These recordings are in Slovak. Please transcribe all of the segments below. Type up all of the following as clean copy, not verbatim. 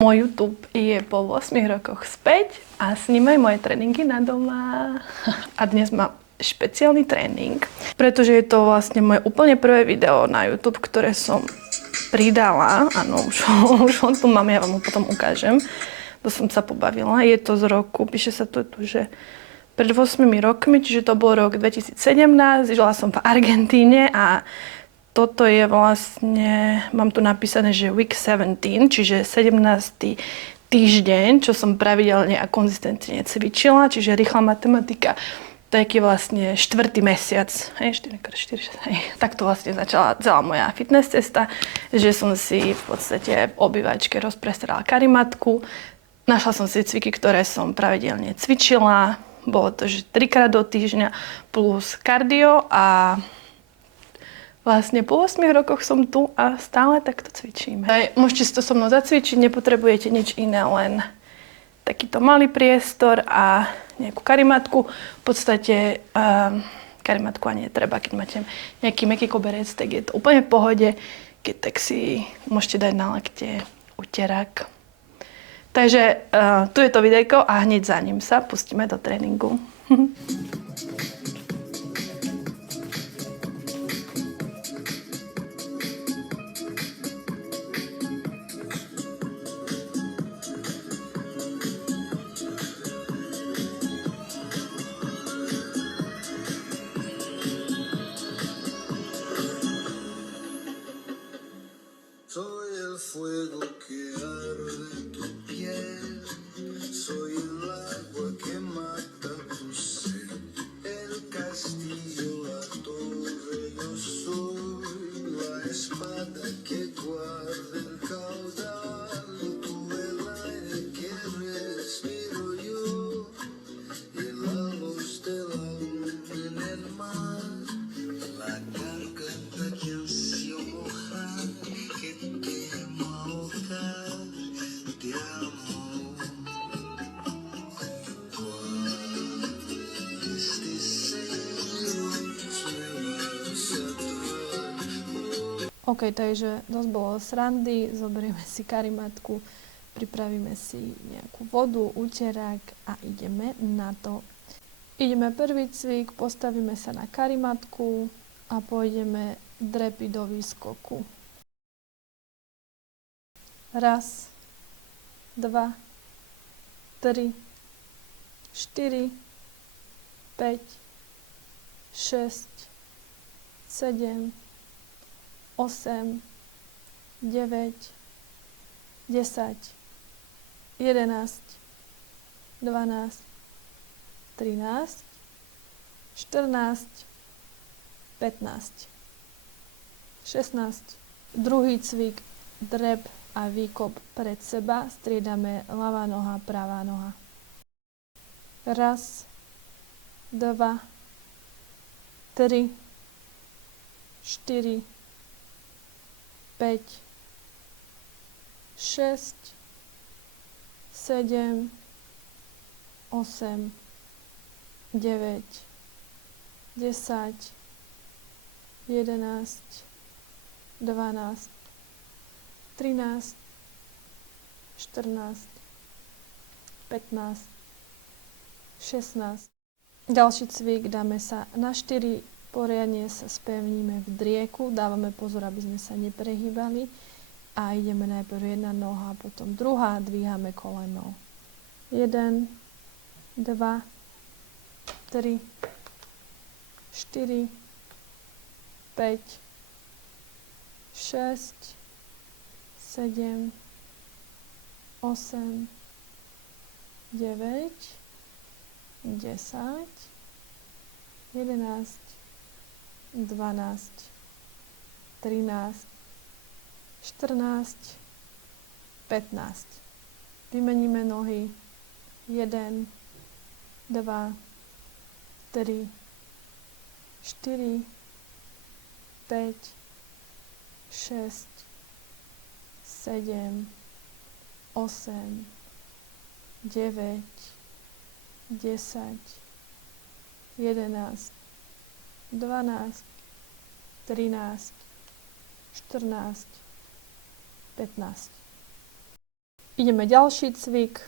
Môj YouTube je po 8 rokoch späť a s ním aj moje tréningy na doma. A dnes mám špeciálny tréning, pretože je to vlastne moje úplne prvé video na YouTube, ktoré som pridala. Áno, už ho tu mám, ja vám ho potom ukážem. To som sa pobavila. Je to z roku, píše sa tu, že pred 8 rokmi, čiže to bol rok 2017. Žila som v Argentíne a toto je vlastne, mám tu napísané, že week 17, čiže 17. týždeň, čo som pravidelne a konzistentne cvičila, čiže rýchla matematika. To je vlastne 4. mesiac, 4x4, tak to vlastne začala celá moja fitness cesta, že som si v podstate v obývačke rozprestrala karimatku, našla som si cviky, ktoré som pravidelne cvičila, bolo to, že 3-krát do týždňa plus kardio a vlastne po 8 rokoch som tu a stále takto cvičíme. Môžete si to so mnou zacvičiť, nepotrebujete nič iné, len takýto malý priestor a nejakú karimatku. V podstate karimatku ani netreba, keď máte nejaký mäkký koberec, tak je to úplne v pohode. Keď tak si môžete dať na lakte uterák. Takže tu je to videjko a hneď za ním sa pustíme do tréningu. Soy el fuego que arde tu piel, soy el agua que mata tu sed, el castillo, la torre, yo soy la espada que guarda el caudal, tú el aire que respiro yo, y la luz de la luna en el mar, la garganta que ansio mojar, que temo ahogar de amor. Cuando este cielo me vas a dar. OK, takže dosť bolo srandy, zoberieme si karimatku, pripravíme si nejakú vodu, uterák a ideme na to. Ideme prvý cvik, postavíme sa na karimatku a pôjdeme drepy do výskoku. 1, 2, 3, 4, 5, 6, 7, 8, 9, 10, 11, 12, 13, 14, 15, 16. Druhý cvik, drep a výkop pred seba, striedame ľavá noha, pravá noha. 1, 2, 3, 4, 5, 6, 7, 8, 9, 10, 11, 12, 13, 14, 15, 16. Ďalší cvik, dáme sa na 4, poriadne sa spevníme v drieku, dávame pozor, aby sme sa neprehýbali a ideme najprv jedna noha, potom druhá, dvíhame koleno. 1, 2, 3, 4, 5, 6, 7, 8, 9, 10, 11, 12, 13, 14, 15. Vymeníme nohy. 1, 2, 3, 4, 5, 6, 7, 8, 9, 10, 11, 12, 13, 14, 15. Ideme ďalší cvik.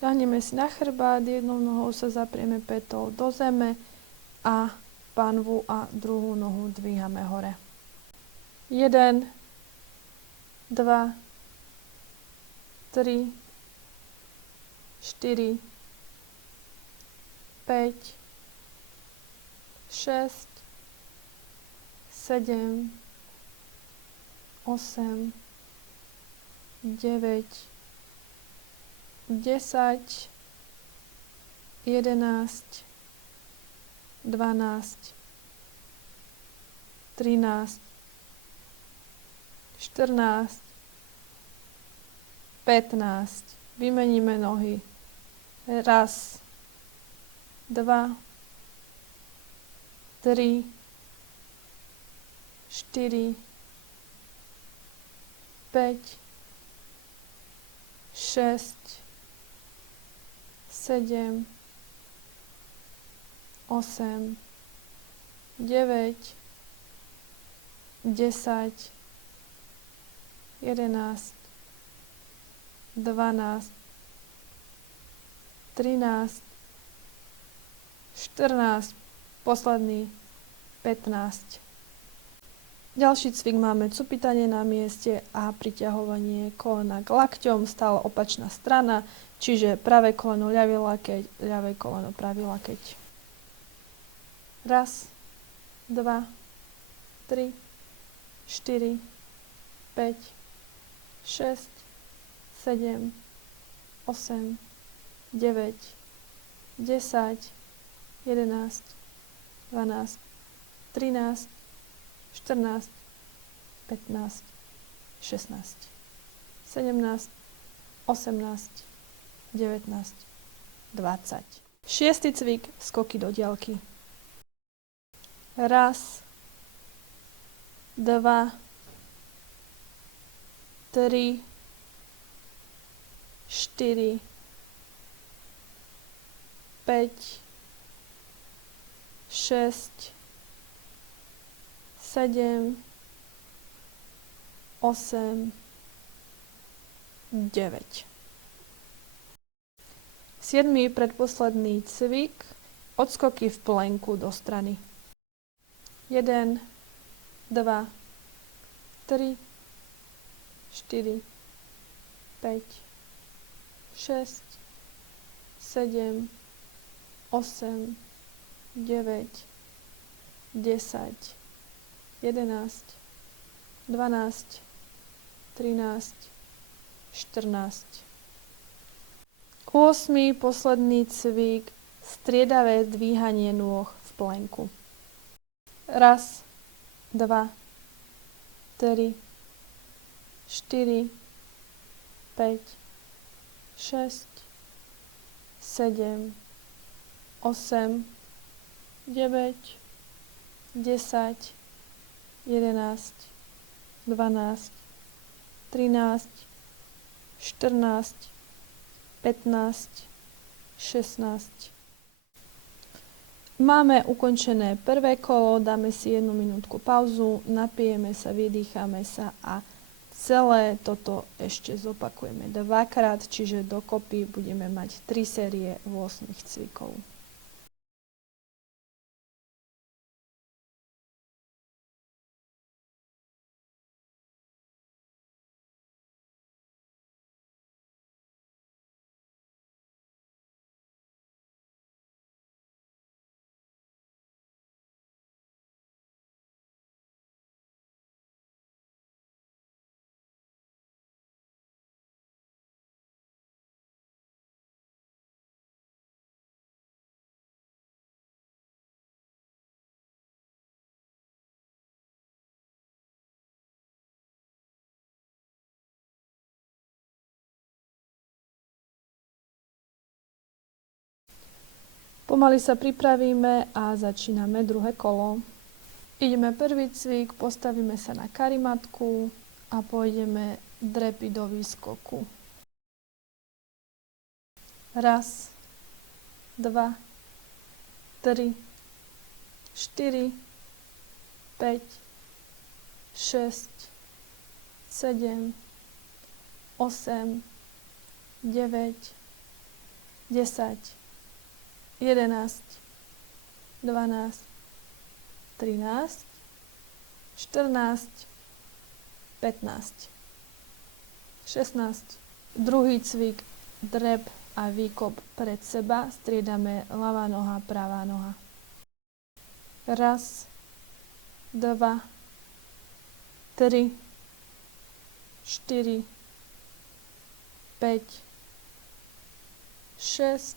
Ľahneme si na chrbát, jednou nohou sa zaprieme pätou do zeme a panvu a druhú nohu dvíhame hore. 1, 2, 3, 4, 5, 6, 7, 8, 9, 10, 11, 12, 13, 14, 15. Vymeníme nohy. 1, 2, 3, 4, 5, 6, 7, 8, 9, 10, 11, 12, 13, 14, posledný 15. Ďalší cvik máme cupitanie na mieste a priťahovanie kolena k lakťom, stále opačná strana, čiže pravé koleno ľavý lakeť, ľavé koleno pravý lakeť. 1, 2, 3, 4, 5, 6, 7, 8, 9, 10, 11, 12, 13, 14, 15, 16, 17, 18, 19, 20. Šiestý cvik, skoky do diaľky. 1, 2, 3, 4, 5, 6, 7, 8, 9. 7. predposledný cvik, odskoky v plenku do strany. 1, 2, 3, 4, 5, 6, 7, 8, 9, 10, 11, 12, 13, 14. 8. posledný cvik, striedavé dvíhanie nôh v plenku. 1, 2, 3, 4, 5, 6, 7, 8, 9, 10, 11, 12, 13, 14, 15, 16. Máme ukončené prvé kolo, dáme si 1 minútku pauzu, napijeme sa, vydýchame sa a celé toto ešte zopakujeme 2-krát, čiže dokopy budeme mať 3 série 8 cvikov. Pomaly sa pripravíme a začíname druhé kolo. Ideme prvý cvik, postavíme sa na karimatku a pôjdeme drepy do výskoku. 1, 2, 3, 4, 5, 6, 7, 8, 9, 10, 11, 12, 13, 14, 15, 16. Druhý cvik, drep a výkop pred seba, striedame ľavá noha, pravá noha. 1, 2, 3, 4, 5, 6,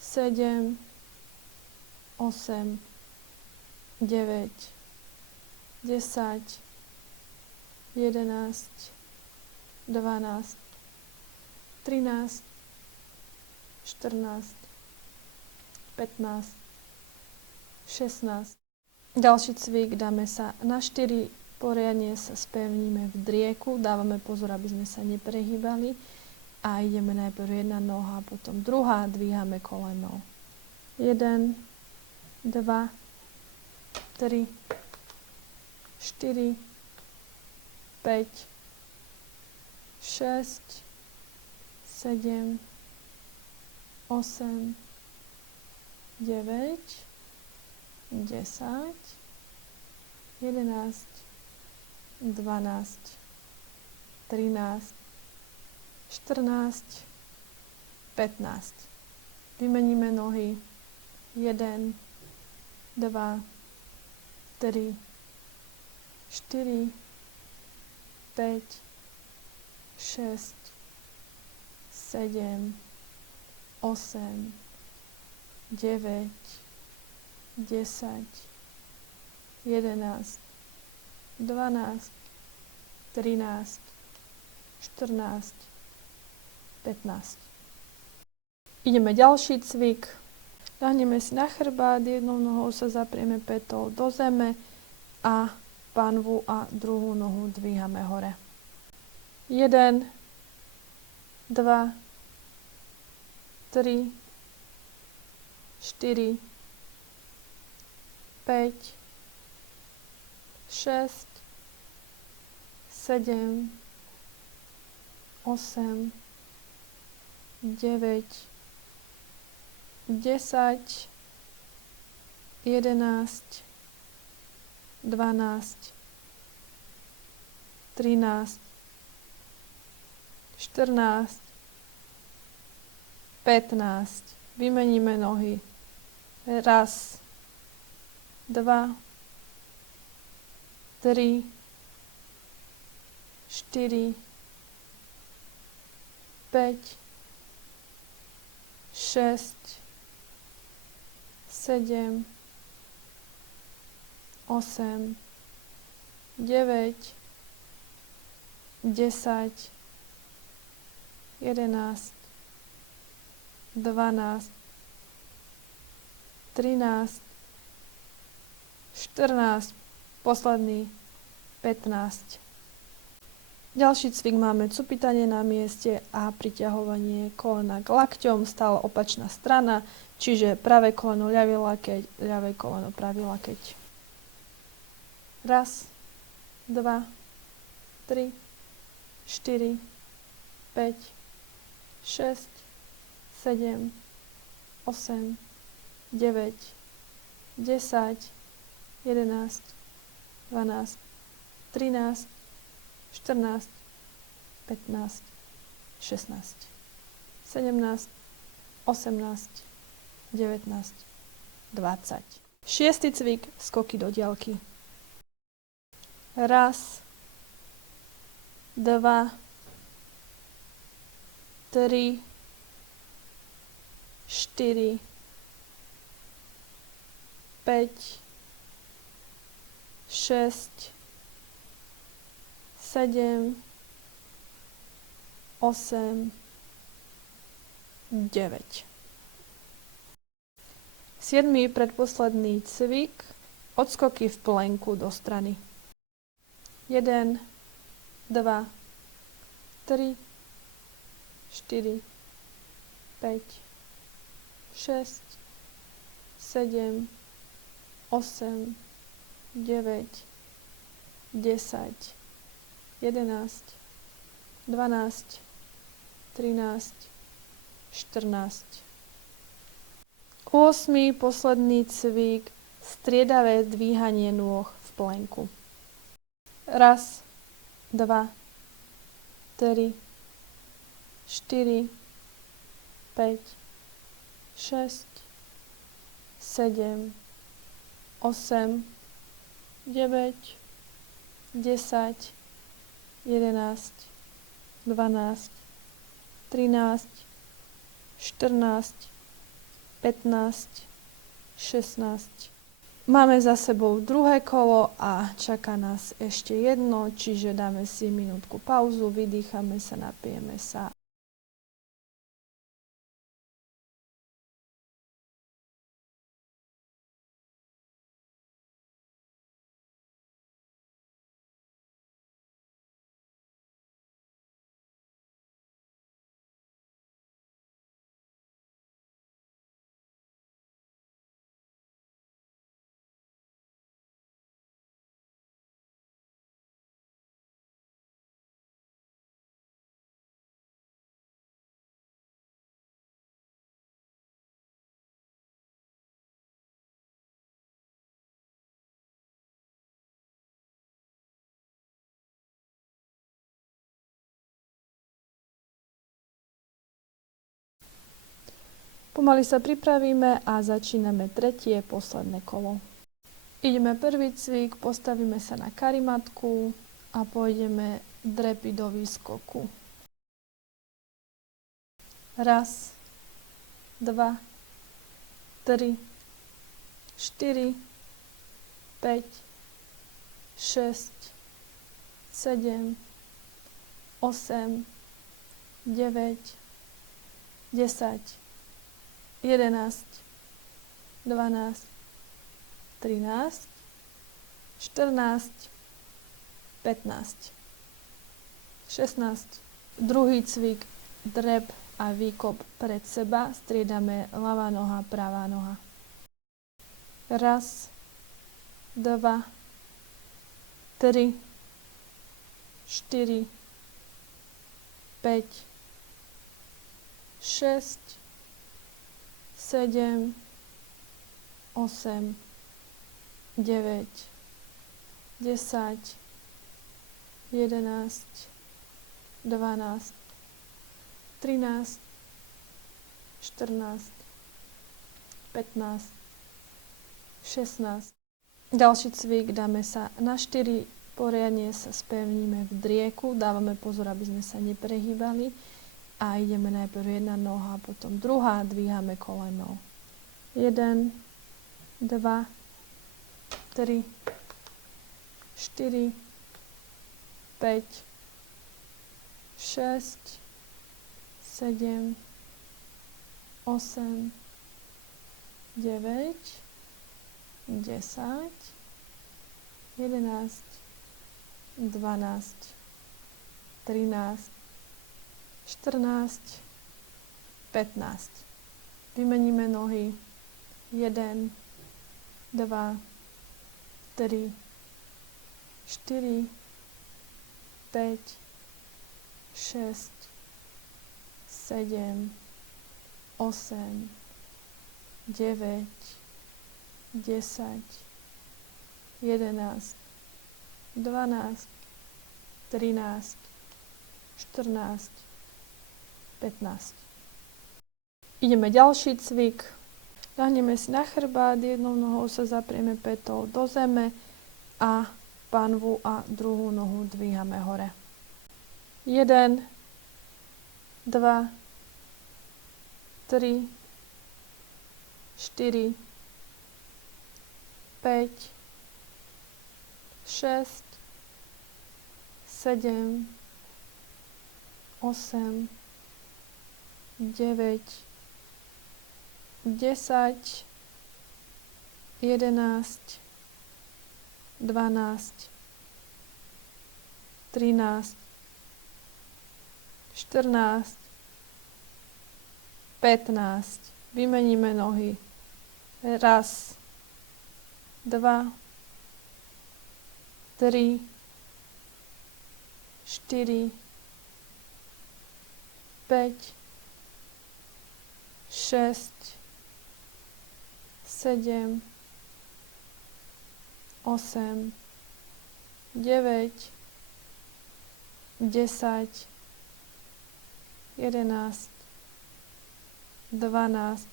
7, 8, 9, 10, 11, 12, 13, 14, 15, 16. Ďalší cvik, dáme sa na 4, poriadne sa spevníme v drieku, dávame pozor, aby sme sa neprehýbali a ideme najprv jedna noha, potom druhá, dvíhame kolenou. 1, 2, 3, 4, 5, 6, 7, 8, 9, 10, 11, 12, 13, 14, 15. Vymeníme nohy. 1, 2, 3, 4, 5, 6, 7, 8, 9, 10, 11, 12, 13, 14, 15. Ideme ďalší cvik. Ľahneme si na chrbát, jednou nohou sa zaprieme pätou do zeme a panvu a druhú nohu dvíhame hore. 1, 2, 3, 4, 5, 6, 7, 8, 9, 10, 11, 12, 13, 14, 15. Vymeníme nohy. 1, 2, 3, 4, 5, 6, 7, 8, 9, 10, 11, 12, 13, 14, posledný 15. Ďalší cvik máme cupitanie na mieste a priťahovanie kolena k lakťom, stále opačná strana, čiže pravé koleno ľavý lakeť, ľavé koleno pravý lakeť. 1, 2, 3, 4, 5, 6, 7, 8, 9, 10, 11, 12, 13, 14, 15, 16, 17, 18, 19, 20. Šiestý cvik, skoky do diaľky. 1, 2, 3, 4, 5, 6, 7, 8, 9. 7. predposledný cvik, odskoky v plenku do strany. 1, 2, 3, 4, 5, 6, 7, 8, 9, 10, 11, 12, 13, 14. 8. posledný cvik, striedavé dvíhanie nôh v plenku. 1, 2, 3, 4, 5, 6, 7, 8, 9, 10, 11, 12, 13, 14, 15, 16. Máme za sebou druhé kolo a čaká nás ešte jedno, čiže dáme si minútku pauzu, vydýchame sa, napijeme sa. Pomaly sa pripravíme a začíname tretie, posledné kolo. Ideme prvý cvik, postavíme sa na karimatku a pôjdeme drepy do výskoku. 1, 2, 3, 4, 5, 6, 7, 8, 9, 10, 11, 12, 13, 14, 15, 16. Druhý cvik, drep a výkop pred seba, striedame ľavá noha, pravá noha. 1, 2, 3, 4, 5, 6, 7, 8, 9, 10, 11, 12, 13, 14, 15, 16. Ďalší cvik, dáme sa na 4, poriadne sa spevníme v drieku, dávame pozor, aby sme sa neprehýbali. A ideme najprv jedna noha, potom druhá, dvíhame koleno. 1, 2, 3, 4, 5, 6, 7, 8, 9, 10, 11, 12, 13, 14, 15. Vymeníme nohy. 1, 2, 3, 4, 5, 6, 7, 8, 9, 10, 11, 12, 13, 14, 15. Ideme ďalší cvik. Ľahneme si na chrbát, jednou nohou sa zaprieme pätou do zeme a panvu a druhú nohu dvíhame hore. 1, 2, 3, 4, 5, 6, 7, 8, 9, 10, 11, 12, 13, 14, 15. Vymeníme nohy. 1, 2, 3, 4, 5, 6, 7, 8, 9, 10, 11, 12,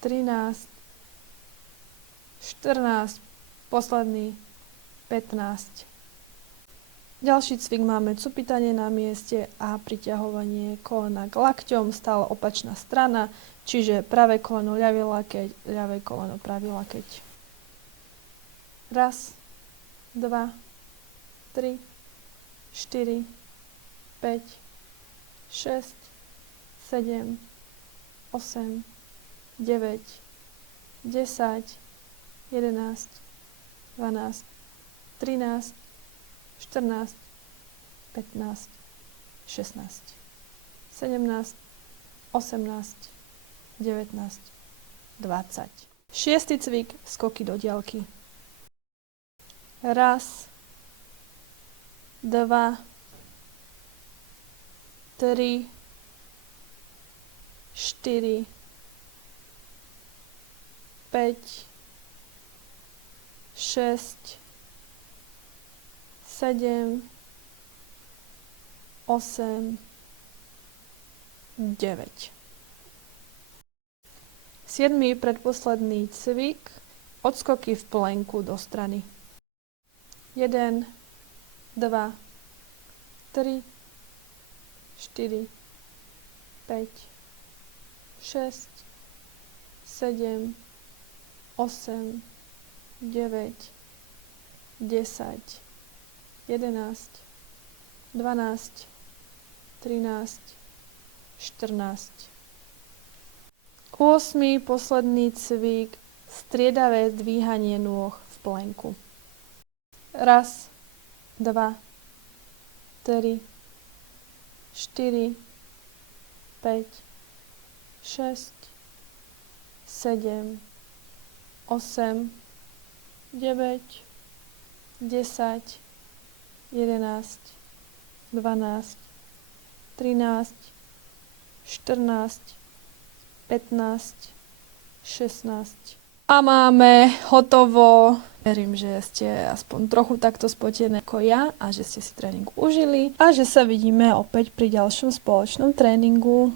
13, 14, posledný 15. Ďalší cvik máme cupitanie na mieste a priťahovanie kolena k lakťom, stále opačná strana, čiže pravé koleno, ľavý lakeť, ľavé koleno, pravý lakeť. Raz, 2, 3, 4, 5, 6, 7, 8, 9, 10, 11, 12, 13, 14, 15, 16, 17, 18, 19, 20. Šiestý cvik, skoky do diaľky. Raz, 2, 3, 4, 5, 6, 7, 8, 9. 7. predposledný cvik, odskoky v plenku do strany. 1, 2, 3, 4, 5, 6, 7, 8, 9, 10, 11, 12, 13, 14. 8. posledný cvik, striedavé dvíhanie nôh v plenku. Raz, 2, 3, 4, 5, 6, 7, 8, 9, 10, 11, 12, 13, 14, 15, 16. A máme hotovo. Verím, že ste aspoň trochu takto spotené ako ja a že ste si tréning užili a že sa vidíme opäť pri ďalšom spoločnom tréningu.